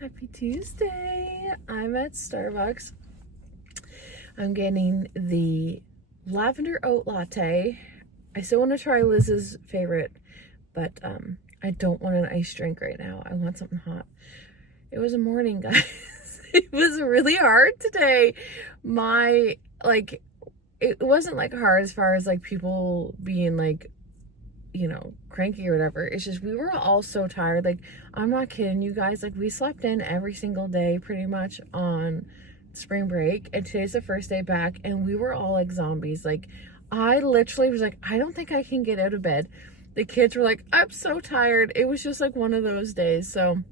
Happy Tuesday. I'm at Starbucks. I'm getting the lavender oat latte. I still want to try Liz's favorite, but I don't want an iced drink right now. I want something hot. It was a morning, guys. It was really hard today. It wasn't like hard as far as like people being like, you know, cranky or whatever. It's just we were all so tired. Like, I'm not kidding you guys. Like, we slept in every single day pretty much on spring break, and today's the first day back, and we were all like zombies. Like, I literally was like, I don't think I can get out of bed. The kids were like, I'm so tired. It was just like one of those days. So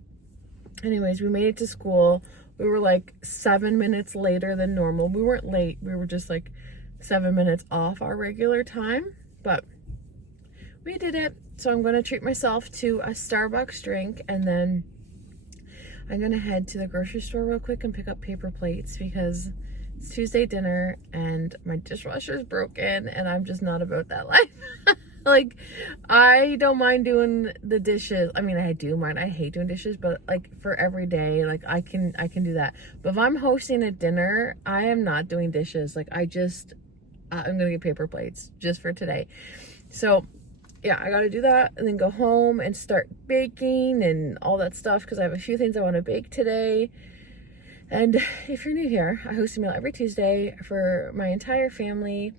anyways, we made it to school. We were like 7 minutes later than normal. We weren't late. We were just like 7 minutes off our regular time, but we did it. So I'm going to treat myself to a Starbucks drink, and then I'm going to head to the grocery store real quick and pick up paper plates because it's Tuesday dinner and my dishwasher is broken and I'm just not about that life. Like, I don't mind doing the dishes. I mean, I do mind. I hate doing dishes, but like for every day, like I can do that. But if I'm hosting a dinner, I am not doing dishes. Like, I'm going to get paper plates just for today. So yeah, I got to do that and then go home and start baking and all that stuff because I have a few things I want to bake today. And if you're new here, I host a meal every Tuesday for my entire family.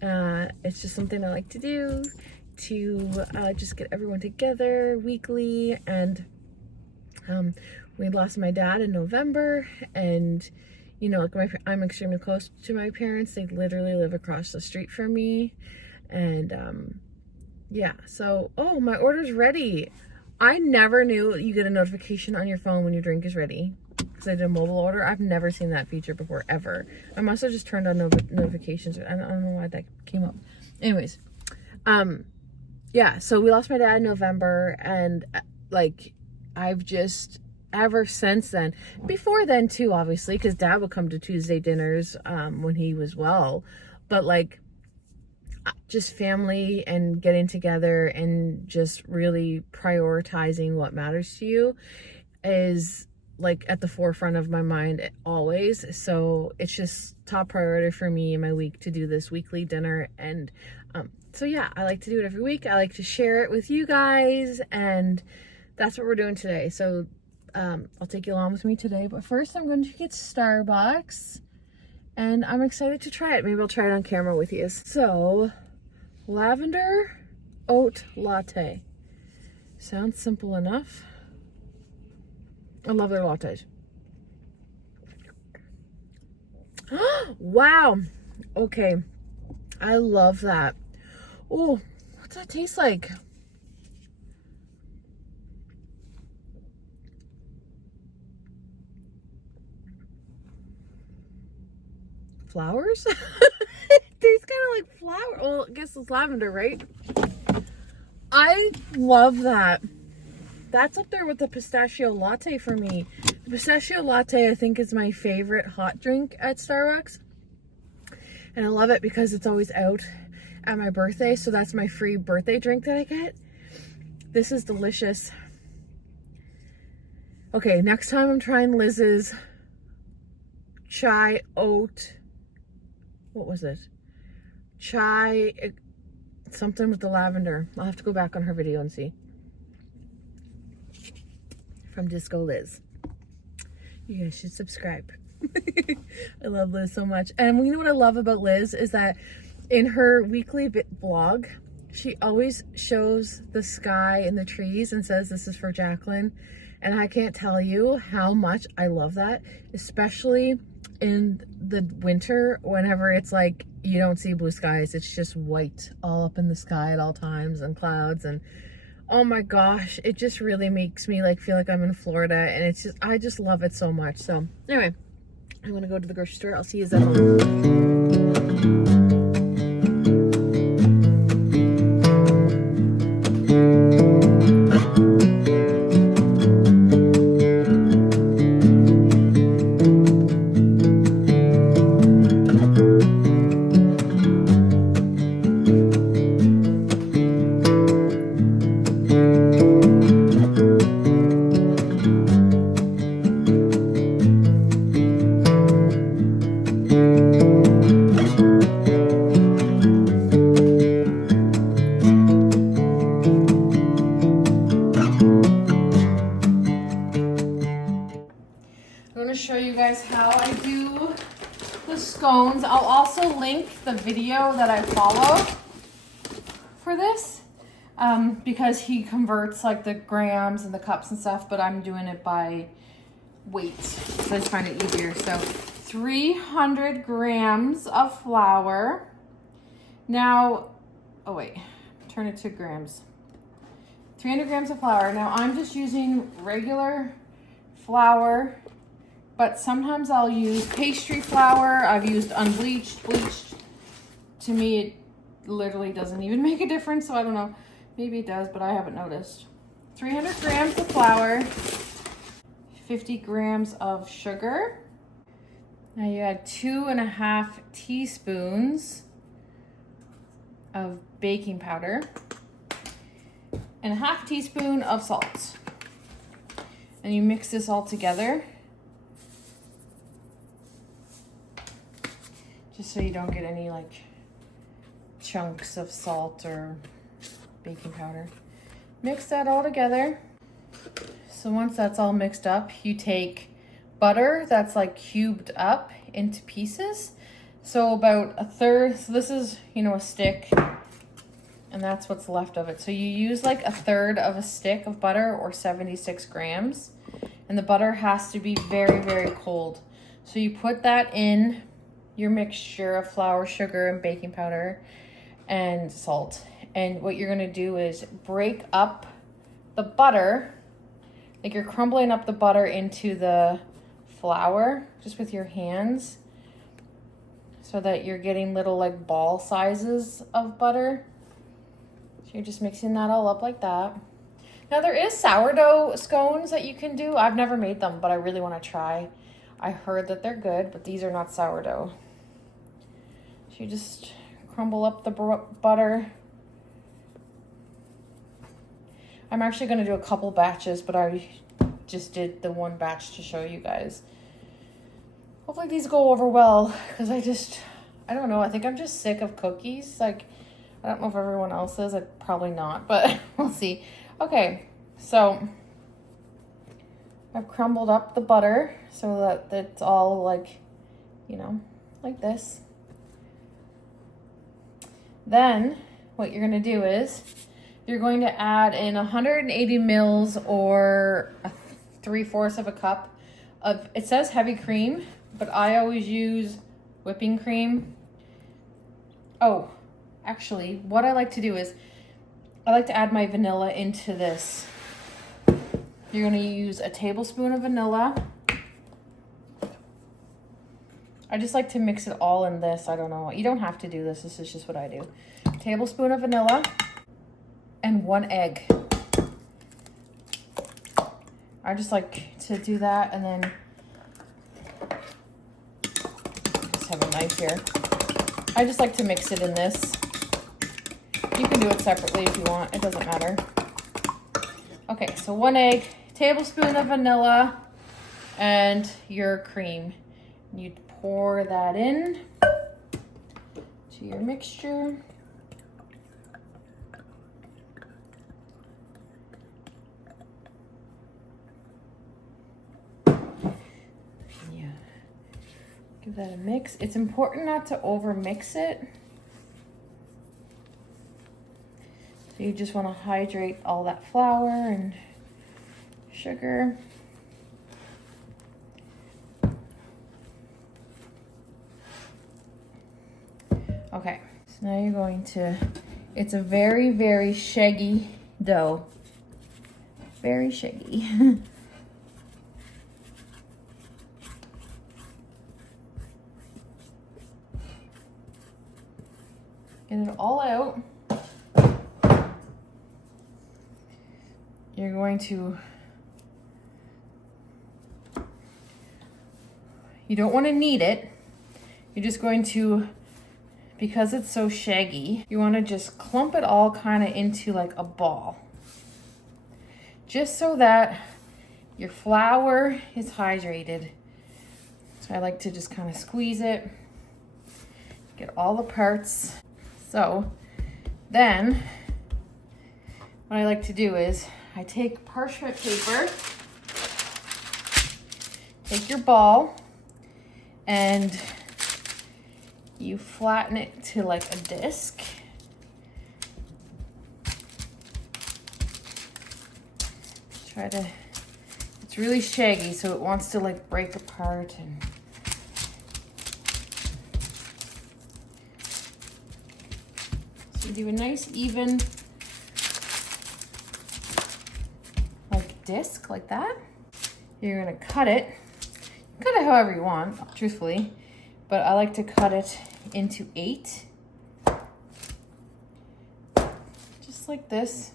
It's just something I like to do to just get everyone together weekly. And we lost my dad in November, and you know, like I'm extremely close to my parents. They literally live across the street from me, and yeah, so, oh, my order's ready. I never knew you get a notification on your phone when your drink is ready. Because I did a mobile order. I've never seen that feature before, ever. I must have just turned on notifications. I don't know why that came up. Anyways, yeah, so we lost my dad in November, and like, I've just, ever since then, before then too, obviously, because dad would come to Tuesday dinners when he was well, but like, just family and getting together and just really prioritizing what matters to you is like at the forefront of my mind always. So it's just top priority for me in my week to do this weekly dinner. And so yeah, I like to do it every week. I like to share it with you guys, and that's what we're doing today. So I'll take you along with me today, but first I'm going to get Starbucks. And I'm excited to try it. Maybe I'll try it on camera with you. So, lavender oat latte. Sounds simple enough. I love their lattes. Wow. Okay. I love that. Oh, what's that taste like? Flowers? It tastes kind of like flower. Well, I guess it's lavender, right? I love that. That's up there with the pistachio latte for me. The pistachio latte, I think, is my favorite hot drink at Starbucks. And I love it because it's always out at my birthday. So that's my free birthday drink that I get. This is delicious. Okay, next time I'm trying Liz's chai oat. What was it? Chai, something with the lavender. I'll have to go back on her video and see. From DiscoLiz. You guys should subscribe. I love Liz so much. And you know what I love about Liz is that in her weekly vlog, she always shows the sky and the trees and says, this is for Jacqueline. And I can't tell you how much I love that, especially in the winter, whenever it's like you don't see blue skies, it's just white all up in the sky at all times and clouds, and oh my gosh, it just really makes me like feel like I'm in Florida, and it's just, I just love it so much. So anyway, I'm gonna go to the grocery store. I'll see you then. gonna show you guys how I do the scones. I'll also link the video that I follow for this because he converts like the grams and the cups and stuff, but I'm doing it by weight, so I just find it easier. So 300 grams of flour. Now, oh wait, turn it to grams. 300 grams of flour. Now I'm just using regular flour, but sometimes I'll use pastry flour. I've used unbleached, bleached. To me, it literally doesn't even make a difference, so I don't know. Maybe it does, but I haven't noticed. 300 grams of flour, 50 grams of sugar. Now you add 2.5 teaspoons of baking powder and a half teaspoon of salt. And you mix this all together just so you don't get any like chunks of salt or baking powder. Mix that all together. So once that's all mixed up, you take butter that's like cubed up into pieces. So about a third, so this is, you know, a stick, and that's what's left of it. So you use like a third of a stick of butter, or 76 grams. And the butter has to be very, very cold. So you put that in your mixture of flour, sugar, and baking powder and salt. And what you're gonna do is break up the butter, like you're crumbling up the butter into the flour just with your hands, so that you're getting little like ball sizes of butter. So you're just mixing that all up like that. Now there is sourdough scones that you can do. I've never made them, but I really want to try. I heard that they're good, but these are not sourdough. So you just crumble up the butter. I'm actually going to do a couple batches, but I just did the one batch to show you guys. Hopefully these go over well, because I don't know, I think I'm just sick of cookies. Like, I don't know if everyone else is, probably not, but we'll see. Okay, so I've crumbled up the butter so that it's all like, you know, like this. Then what you're gonna do is you're going to add in 180 mils or 3/4 of a cup of, it says heavy cream, but I always use whipping cream. Oh, actually, what I like to do is I like to add my vanilla into this. You're going to use a tablespoon of vanilla. I just like to mix it all in this. I don't know. You don't have to do this. This is just what I do. Tablespoon of vanilla and 1 egg. I just like to do that, and then just have a knife here. I just like to mix it in this. You can do it separately if you want. It doesn't matter. Okay, so 1 egg, tablespoon of vanilla, and your cream. You pour that in to your mixture. Yeah. Give that a mix. It's important not to over mix it. So you just want to hydrate all that flour and sugar. Okay, so now you're going to, it's a very, very shaggy dough. Very shaggy. Get it all out. You're going to, you don't want to knead it. You're just going to, because it's so shaggy, you want to just clump it all kind of into like a ball. Just so that your flour is hydrated. So I like to just kind of squeeze it, get all the parts. So then what I like to do is I take parchment paper take your ball and you flatten it to like a disc. It's really shaggy, so it wants to like break apart. And so you do a nice even like disc like that. You're gonna cut it however you want, truthfully, but I like to cut it into 8, just like this.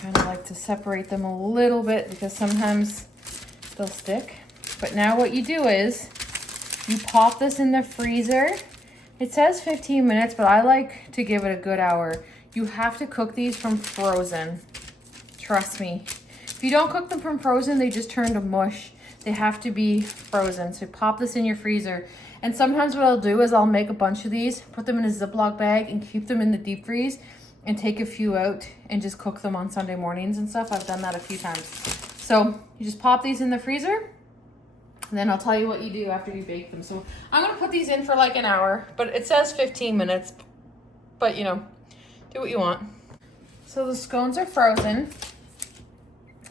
Kind of like to separate them a little bit because sometimes they'll stick. But now what you do is you pop this in the freezer. It says 15 minutes, but I like to give it a good hour. You have to cook these from frozen. Trust me. If you don't cook them from frozen, they just turn to mush. They have to be frozen. So pop this in your freezer. And sometimes what I'll do is I'll make a bunch of these, put them in a Ziploc bag and keep them in the deep freeze and take a few out and just cook them on Sunday mornings and stuff. I've done that a few times. So you just pop these in the freezer, and then I'll tell you what you do after you bake them. So I'm gonna put these in for like an hour, but it says 15 minutes, but you know, do what you want. So the scones are frozen,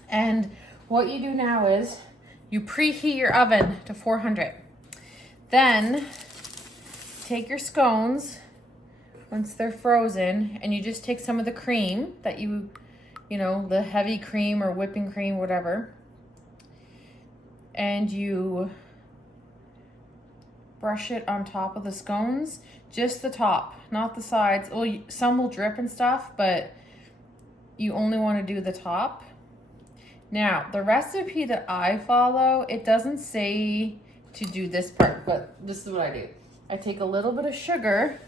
and what you do now is you preheat your oven to 400. Then take your scones, once they're frozen, and you just take some of the cream that you know, the heavy cream or whipping cream, whatever, and you brush it on top of the scones, just the top, not the sides. Well, some will drip and stuff, but you only want to do the top. Now, the recipe that I follow, it doesn't say to do this part, but this is what I do. I take a little bit of sugar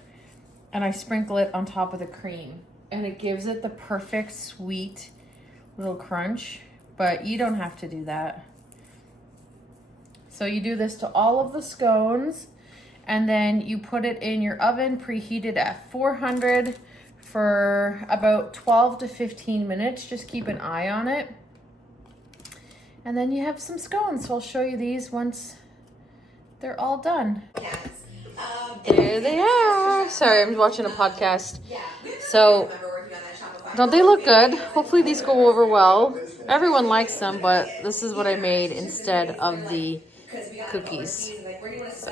and I sprinkle it on top of the cream, and it gives it the perfect sweet little crunch, but you don't have to do that. So you do this to all of the scones, and then you put it in your oven preheated at 400 for about 12 to 15 minutes. Just keep an eye on it. And then you have some scones. So I'll show you these once they're all done. There they are. Sorry, I'm watching a podcast. So, don't they look good? Hopefully these go over well. Everyone likes them, but this is what I made instead of the cookies. So,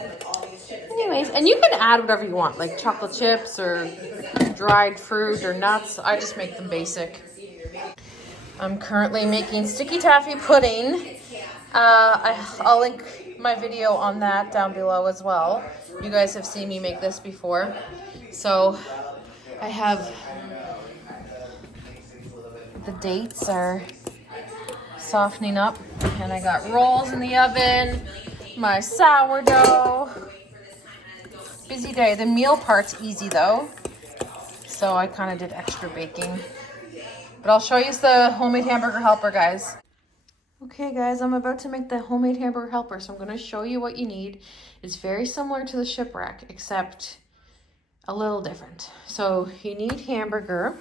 anyways, and you can add whatever you want, like chocolate chips or dried fruit or nuts. I just make them basic. I'm currently making sticky taffy pudding. I'll link my video on that down below as well. You guys have seen me make this before. So I have, the dates are softening up, and I got rolls in the oven, my sourdough. Busy day. The meal part's easy though, so I kind of did extra baking. But I'll show you the homemade hamburger helper, guys. Okay guys, I'm about to make the homemade hamburger helper, so I'm going to show you what you need. It's very similar to the shipwreck, except a little different. So you need hamburger.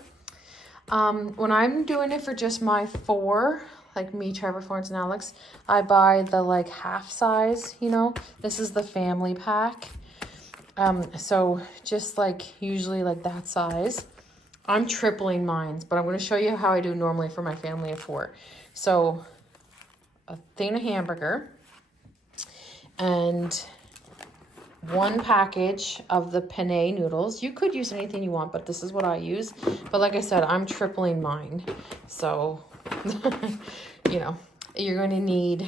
When I'm doing it for just my 4, like me, Trevor, Florence, and Alex, I buy the like half size, you know. This is the family pack. So just like usually like that size. I'm tripling mine, but I'm going to show you how I do normally for my family of 4. So a thing of hamburger and 1 package of the penne noodles. You could use anything you want, but this is what I use. But like I said, I'm tripling mine. So, you know, you're going to need,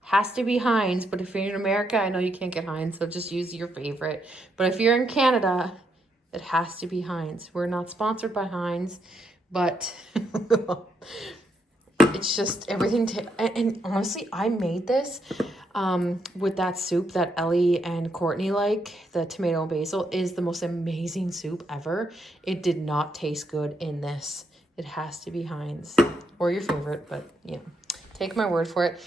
has to be Heinz, but if you're in America, I know you can't get Heinz, so just use your favorite. But if you're in Canada, it has to be Heinz. We're not sponsored by Heinz, but it's just everything. And honestly, I made this with that soup that Ellie and Courtney like. The tomato and basil is the most amazing soup ever. It did not taste good in this. It has to be Heinz or your favorite, but you know, take my word for it.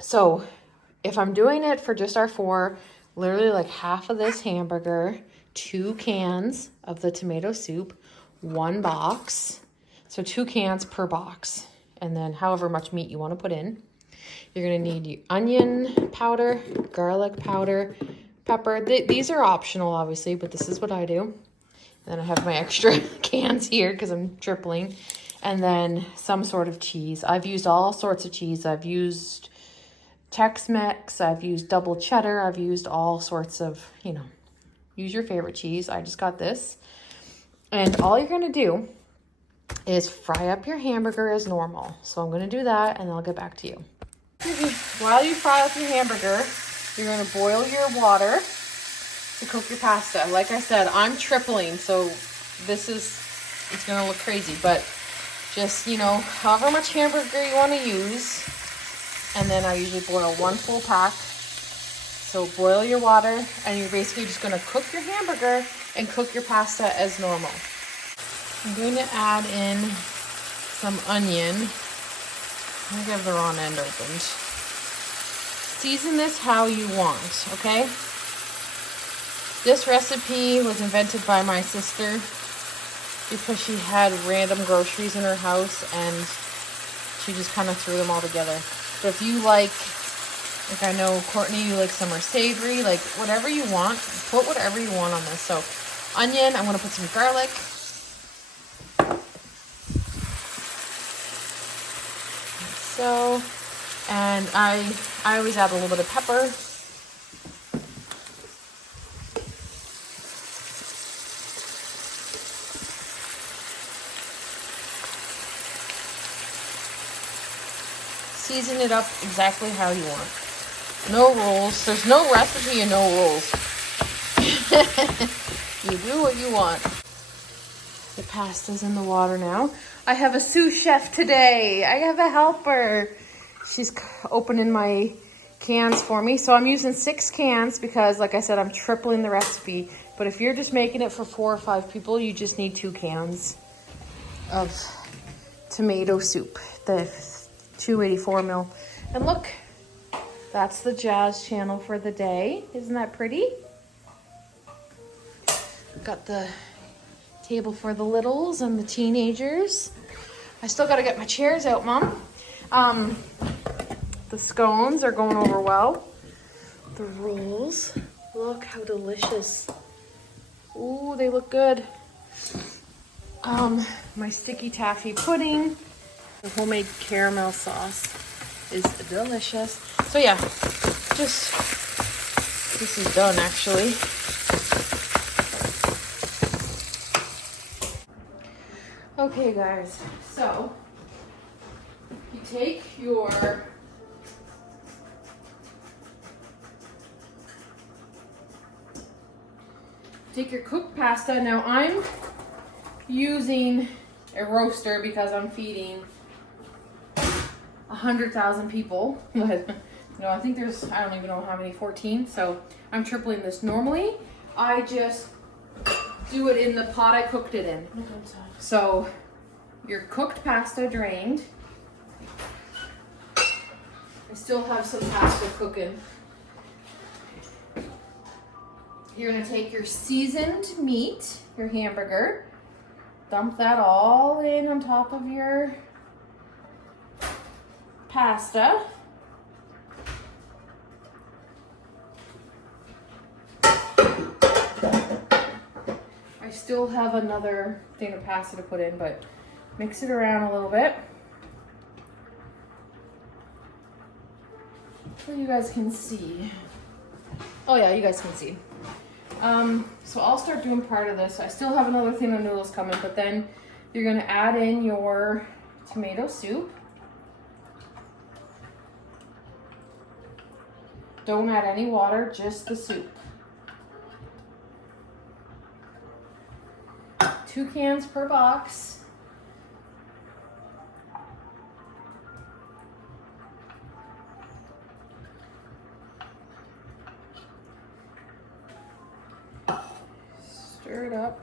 So if I'm doing it for just our 4, literally like half of this hamburger, 2 cans of the tomato soup, 1 box. So 2 cans per box. And then however much meat you want to put in. You're going to need your onion powder, garlic powder, pepper. These are optional, obviously, but this is what I do. And then I have my extra cans here because I'm tripling. And then some sort of cheese. I've used all sorts of cheese. I've used Tex-Mex. I've used double cheddar. I've used all sorts of, you know, use your favorite cheese. I just got this. And all you're going to do is fry up your hamburger as normal. So I'm going to do that and I'll get back to you. While you fry up your hamburger, you're going to boil your water to cook your pasta. Like I said, I'm tripling, so it's going to look crazy, but just, you know, however much hamburger you want to use. And then I usually boil 1 full pack. So boil your water and you're basically just going to cook your hamburger and cook your pasta as normal. I'm going to add in some onion. I think I have the wrong end opened. Season this how you want, okay? This recipe was invented by my sister because she had random groceries in her house and she just kind of threw them all together. But if you like I know, Courtney, you like some are savory, like whatever you want, put whatever you want on this. So onion, I'm going to put some garlic. So, and I always add a little bit of pepper. Season it up exactly how you want. No rules. There's no recipe and no rules. You do what you want. The pasta's in the water now. I have a sous chef today. I have a helper. She's opening my cans for me. So I'm using 6 cans because, like I said, I'm tripling the recipe. But if you're just making it for 4 or 5 people, you just need 2 cans of tomato soup. The 284 ml. And look, that's the Jazz channel for the day. Isn't that pretty? Got the table for the littles and the teenagers. I still got to get my chairs out, Mom. The scones are going over well. The rolls, look how delicious. Ooh, they look good. My sticky taffy pudding. The homemade caramel sauce is delicious. So yeah, just, this is done actually. Okay guys, so you take your cooked pasta. Now I'm using a roaster because I'm feeding 100,000 people. But no, I think there's, I don't even know how many, 14. So I'm tripling this. Normally, I just do it in the pot I cooked it in. So your cooked pasta drained. I still have some pasta cooking. You're gonna take your seasoned meat, your hamburger, dump that all in on top of your pasta. I still have another thing of pasta to put in, but mix it around a little bit so you guys can see. Oh yeah, you guys can see. So I'll start doing part of this. I still have another thing of noodles coming, but then you're gonna add in your tomato soup. Don't add any water, just the soup. 2 cans per box. Stir it up.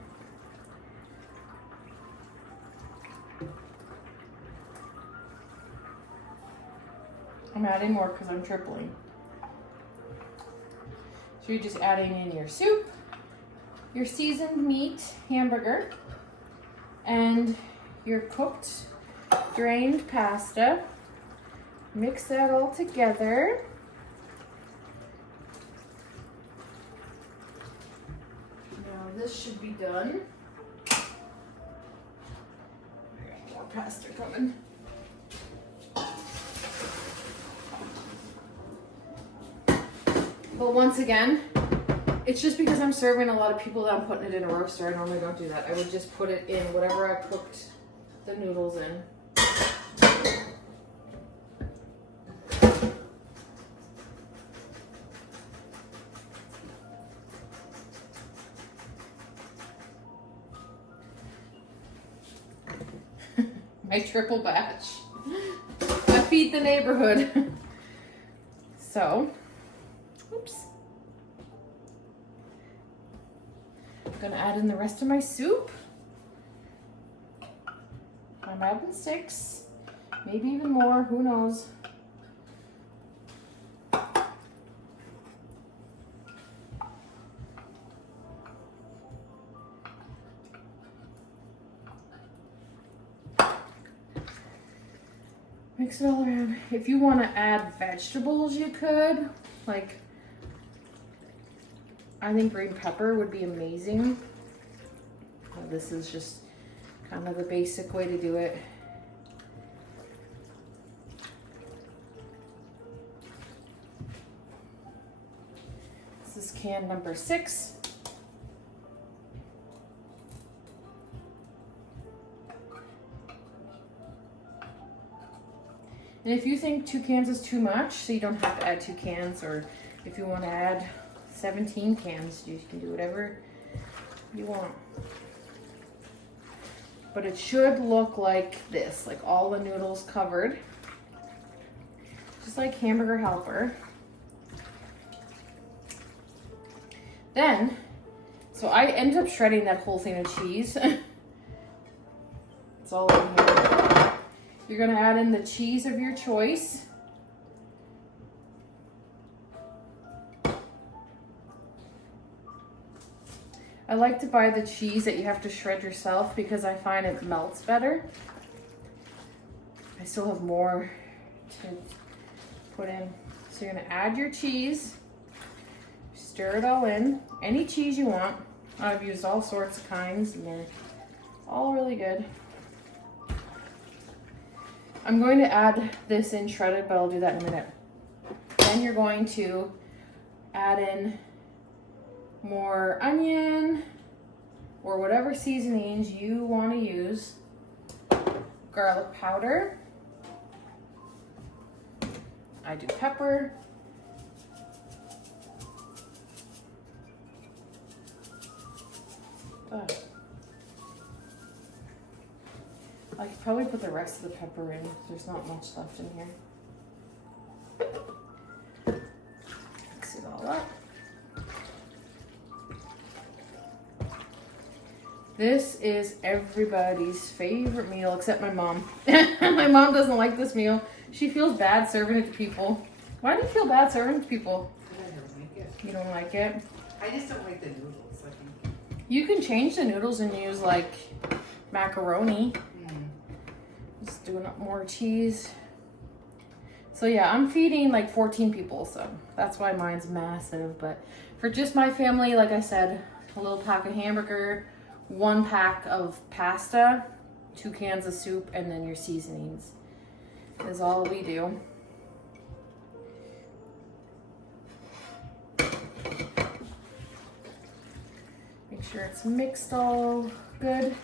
I'm adding more because I'm tripling. So you're just adding in your soup. your seasoned meat hamburger and your cooked drained pasta. Mix that all together. Now this should be done. I got more pasta coming. But once again, it's just because I'm serving a lot of people that I'm putting it in a roaster. I normally don't do that. I would just put it in whatever I cooked the noodles in. My triple batch. I feed the neighborhood. So, oops. I'm gonna add in the rest of my soup. I'm adding 6, maybe even more, who knows. Mix it all around. If you want to add vegetables, you could. Like, I think green pepper would be amazing. Well, this is just kind of the basic way to do it. This is can number 6. And if you think 2 cans is too much, so you don't have to add 2 cans, or if you want to add 17 cans, you can do whatever you want. But it should look like this, like all the noodles covered, just like Hamburger Helper. Then, so I ended up shredding that whole thing of cheese. It's all in here. You're gonna add in the cheese of your choice. I like to buy the cheese that you have to shred yourself because I find it melts better. I still have more to put in. So you're gonna add your cheese, stir it all in. Any cheese you want. I've used all sorts of kinds and they're all really good. I'm going to add this in shredded, but I'll do that in a minute. Then you're going to add in more onion or whatever seasonings you want to use. Garlic powder. I do pepper. I could probably put the rest of the pepper in. There's not much left in here. Mix it all up. This is everybody's favorite meal except my mom. My mom doesn't like this meal. She feels bad serving it to people. Why do you feel bad serving it to people? I don't like it. You don't like it? I just don't like the noodles. I think. You can change the noodles and use like macaroni. Just doing up more cheese. So yeah, I'm feeding like 14 people, so that's why mine's massive. But for just my family, like I said, a little pack of hamburger, 1 pack of pasta, 2 cans of soup, and then your seasonings is all we do. Make sure it's mixed all good.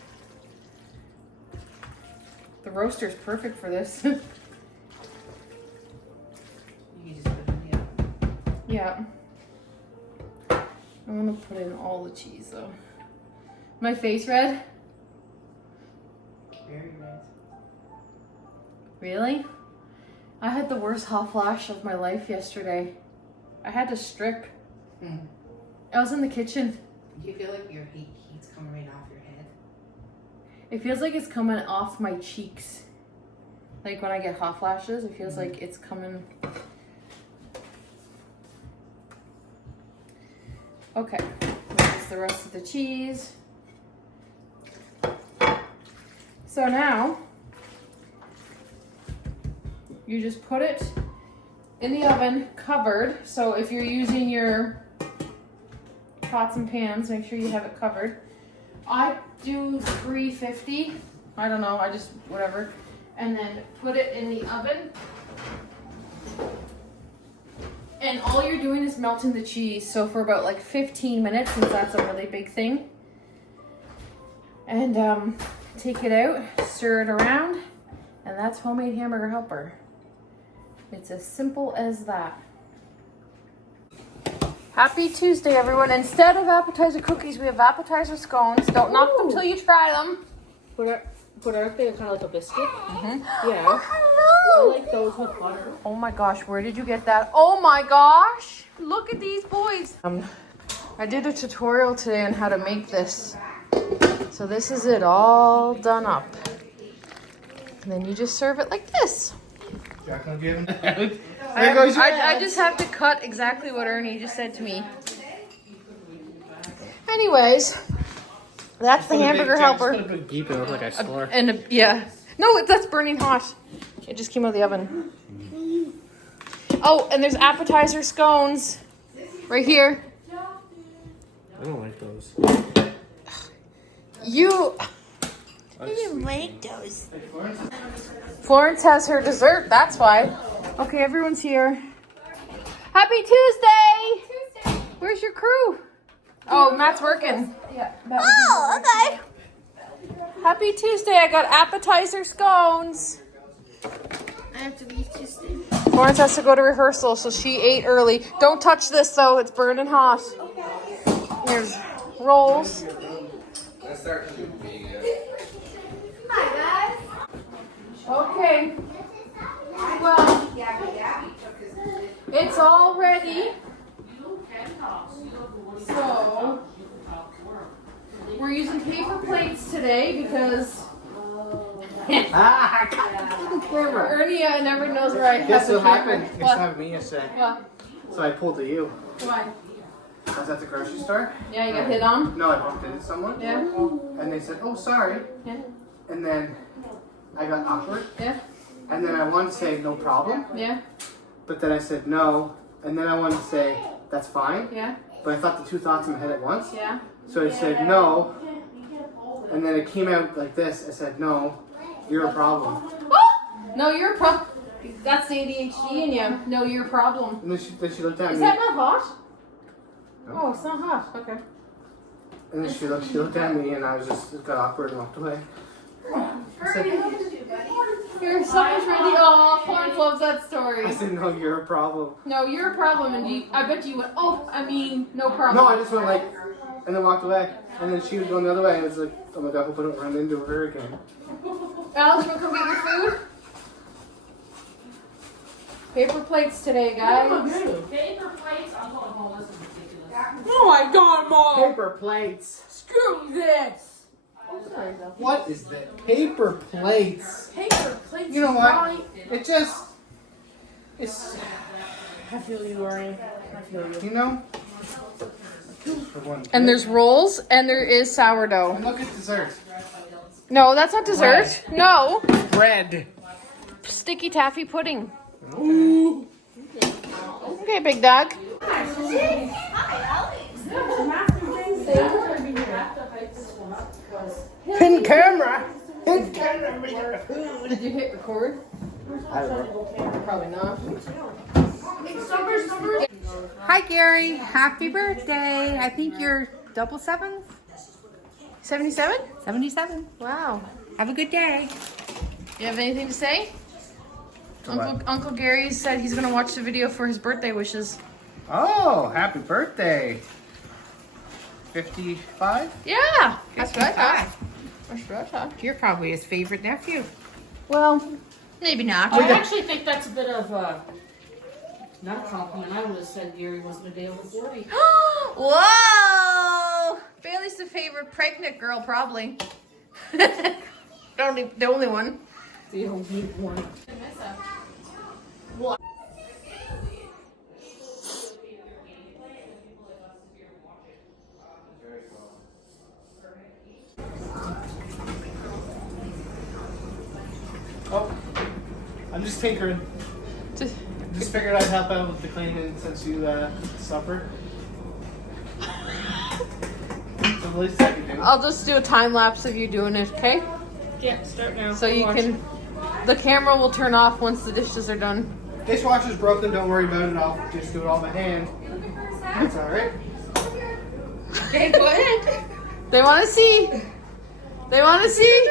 The roaster is perfect for this. You can just put it in the oven. Yeah. I'm gonna put in all the cheese though. My face red? Very nice. Really? I had the worst hot flash of my life yesterday. I had to strip. I was in the kitchen. Do you feel like your heat's coming right off your head? It feels like it's coming off my cheeks. Like when I get hot flashes, it feels like it's coming. Okay, this is the the rest of the cheese. So now, you just put it in the oven covered. So if you're using your pots and pans, make sure you have it covered. I do 350. I don't know, I just, whatever. And then put it in the oven. And all you're doing is melting the cheese. So for about like 15 minutes, since that's a really big thing. And take it out, stir it around, and that's homemade hamburger helper. It's as simple as that. Happy Tuesday, everyone. Instead of appetizer cookies, we have appetizer scones. Don't knock them till you try them. But aren't they kind of like a biscuit? Mm-hmm. Yeah. Oh, hello. I like those with butter. Oh my gosh, where did you get that? Oh my gosh, look at these boys. I did a tutorial today on how to make this. So this is it all done up. And then you just serve it like this. I just have to cut exactly what Ernie just said to me. Anyways, that's the hamburger helper. Yeah. No, that's burning hot. It just came out of the oven. Oh, and there's appetizer scones right here. I don't like those. You didn't like those. Florence has her dessert, that's why. Okay, everyone's here. Happy Tuesday! Where's your crew? Oh, Matt's working. Yeah. Oh, okay. Happy Tuesday, I got appetizer scones. I have to leave Tuesday. Florence has to go to rehearsal, so she ate early. Don't touch this though, it's burning hot. There's rolls. Okay. Well, it's all ready. So, we're using paper plates today because Ernie never knows where I Guess have what happened? the It's camera. not me yesterday. What? So I pulled to you. Why? I was at the grocery store. Yeah, you got hit on? No, I bumped into someone. Yeah. And they said, "Oh, sorry." Yeah. And then I got awkward. Yeah. And then I wanted to say, "No problem." Yeah. But then I said, "No." And then I wanted to say, "That's fine." Yeah. But I thought the two thoughts in my head at once. Yeah. So I said, "No." And then it came out like this. I said, "No, you're a problem." No, you're a problem. That's the ADHD in you. No, you're a problem. And then she looked at Is me. that not hot? No. Oh, it's not hot. Okay. And then she looked at me, and I was just got awkward and walked away. I said, Your supper's ready. Oh, Florence loves that story. I said, "No, you're a problem." No, you're a problem, and I bet you went, oh, I mean, no problem. No, I just went like, and then walked away. And then she was going the other way. And I was like, "Oh my god, I hope I don't run into her again." Alex, you want to come get your food? Paper plates today, guys. Paper plates? I'm going home. This is ridiculous. Oh my god, Mom! Paper plates. Screw this! What is that? Paper plates. Paper plates. You know what? It just, it's, I feel you, Ernie. I feel you. you know. And there's rolls, and there is sourdough. And look at dessert. No, that's not dessert. No. Bread. Sticky taffy pudding. Ooh. Okay, big dog. Pin camera. Pin camera. Did you hit record? I don't know. Probably not. Hi Gary, happy birthday. I think you're 77? 77? 77. Wow. Have a good day. You have anything to say? Uncle Gary said he's going to watch the video for his birthday wishes. Oh, happy birthday. 55? Yeah, that's what I thought. That's what I thought. You're probably his favorite nephew. Well, maybe not. I actually think that's a bit of not a compliment. I would have said Gary wasn't a day over 40. Whoa! Bailey's the favorite pregnant girl, probably. the only one. The only one. I'm just tinkering. Just figured I'd help out with the cleaning since you supper. So the least I can do. I'll just do a time lapse of you doing it, okay? Yeah, start now. So you can. The camera will turn off once the dishes are done. Dishwasher's broken, don't worry about it. I'll just do it all by hand. That's alright. Okay, go ahead. They want to see. They want to see.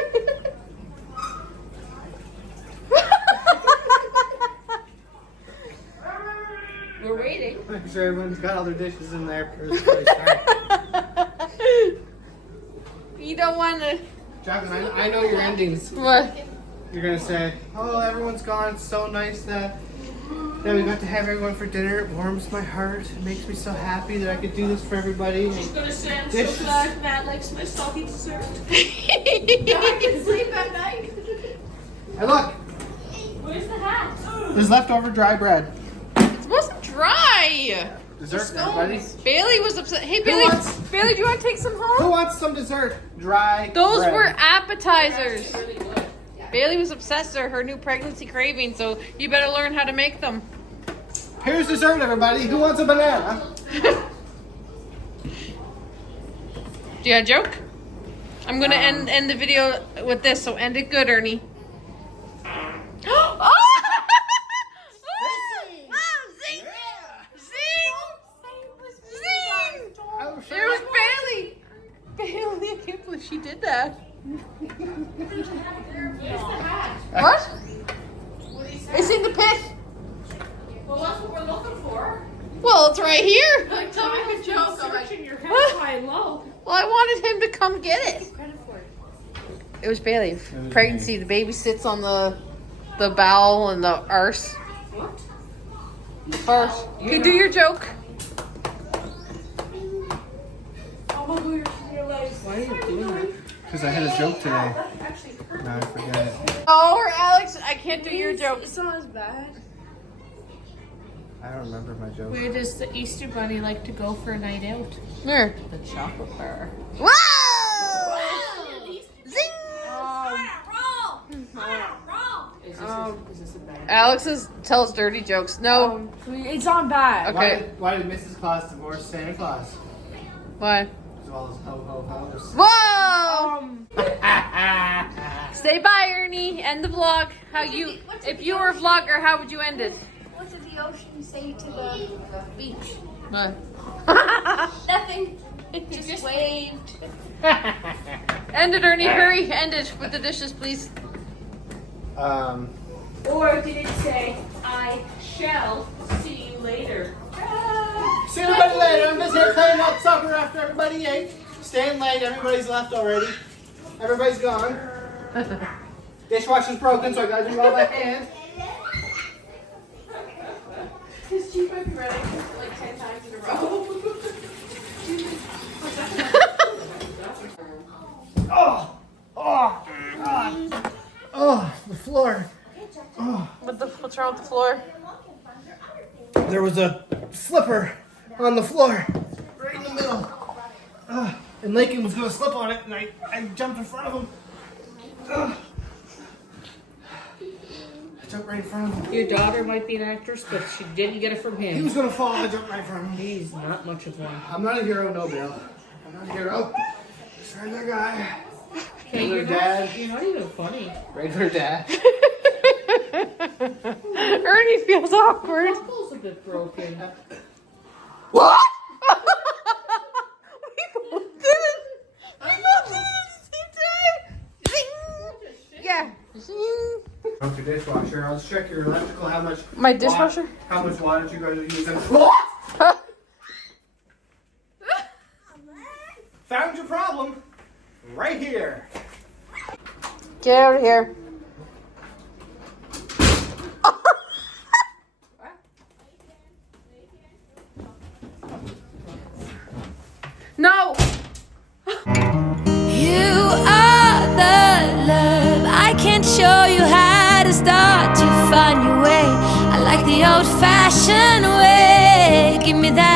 We're waiting. I'm sure everyone's got all their dishes in there for this place. Alright. You don't want to. Jacqueline, I know your endings. What? You're gonna say, "Oh, everyone's gone. It's so nice that we got to have everyone for dinner. It warms my heart. It makes me so happy that I could do this for everybody." She's gonna say, I'm Dishes. so glad Matt likes my salty dessert. I can sleep at night. Hey, look, Where's the hat? there's leftover dry bread. It wasn't dry. Dessert, for everybody. Bailey was upset. Hey, Bailey. wants- Bailey, do you want to take some Who home? wants some dessert? Dry Those bread. were appetizers. Really good. Bailey was obsessed with her new pregnancy craving, so you better learn how to make them. Here's dessert, everybody. Who wants a banana? Do you have a joke? I'm gonna end the video with this, so end it good, Ernie. Oh! Zing! Zing! Zing! Oh, It was Bailey! Bailey, I can't believe she did that. What? It's in the pit. Well, that's what we're looking for. Well, it's right here. Like, tell me a joke. I'm like, Searching your house high and low. Well, I wanted him to come get it. It was Bailey. Pregnancy. The baby sits on the bowel and the arse. What? Arse. Okay, do your joke. Oh, you're realized. Why are you doing that? Because I had a joke today. No, I forget it. Oh, or Alex, I can't do your joke. It's not as bad. I don't remember my joke. Where does the Easter Bunny like to go for a night out? Here. The chocolate bar. Whoa! Zing! Is this a bad? Alex tells dirty jokes. No. It's not bad. Okay. Why did Mrs. Claus divorce Santa Claus? Why? As well as ho-ho-hos. Whoa! Say bye, Ernie. End the vlog. If you were a vlogger, how would you end it? What did the ocean say to the beach? What? Nothing. It just waved. End it, Ernie. Hurry. End it with the dishes, please. Or did it say, I shall see you later? See everybody later. I'm just here cleaning up supper after everybody ate. Staying late. Everybody's left already. Everybody's gone. Dishwasher's broken, so I gotta do it all by hand. His teeth might be running like 10 times in a row. Oh, the floor. What's wrong with the floor? There was a slipper on the floor, right in the middle. And Lakin was going to slip on it, and I jumped in front of him. I jumped right in front of him. Your daughter might be an actress, but she didn't get it from He him. was going to fall, I jumped right in front of him. He's not much of one. I'm not a hero, no, Bill. I'm not a hero. Just a regular guy. Okay, Regular dad. You're not even funny. Regular dad. Ernie feels awkward. Buckle's a bit broken. What? We both did it. We both did it at the same time. Zing. Yeah. Zing. Off your dishwasher. I'll just check your electrical. How much? My dishwasher? How much water did you guys use? What? Found your problem. Right here. Get out of here. No. You are the love. I can't show you how to start to find your way. I like the old-fashioned way. Give me that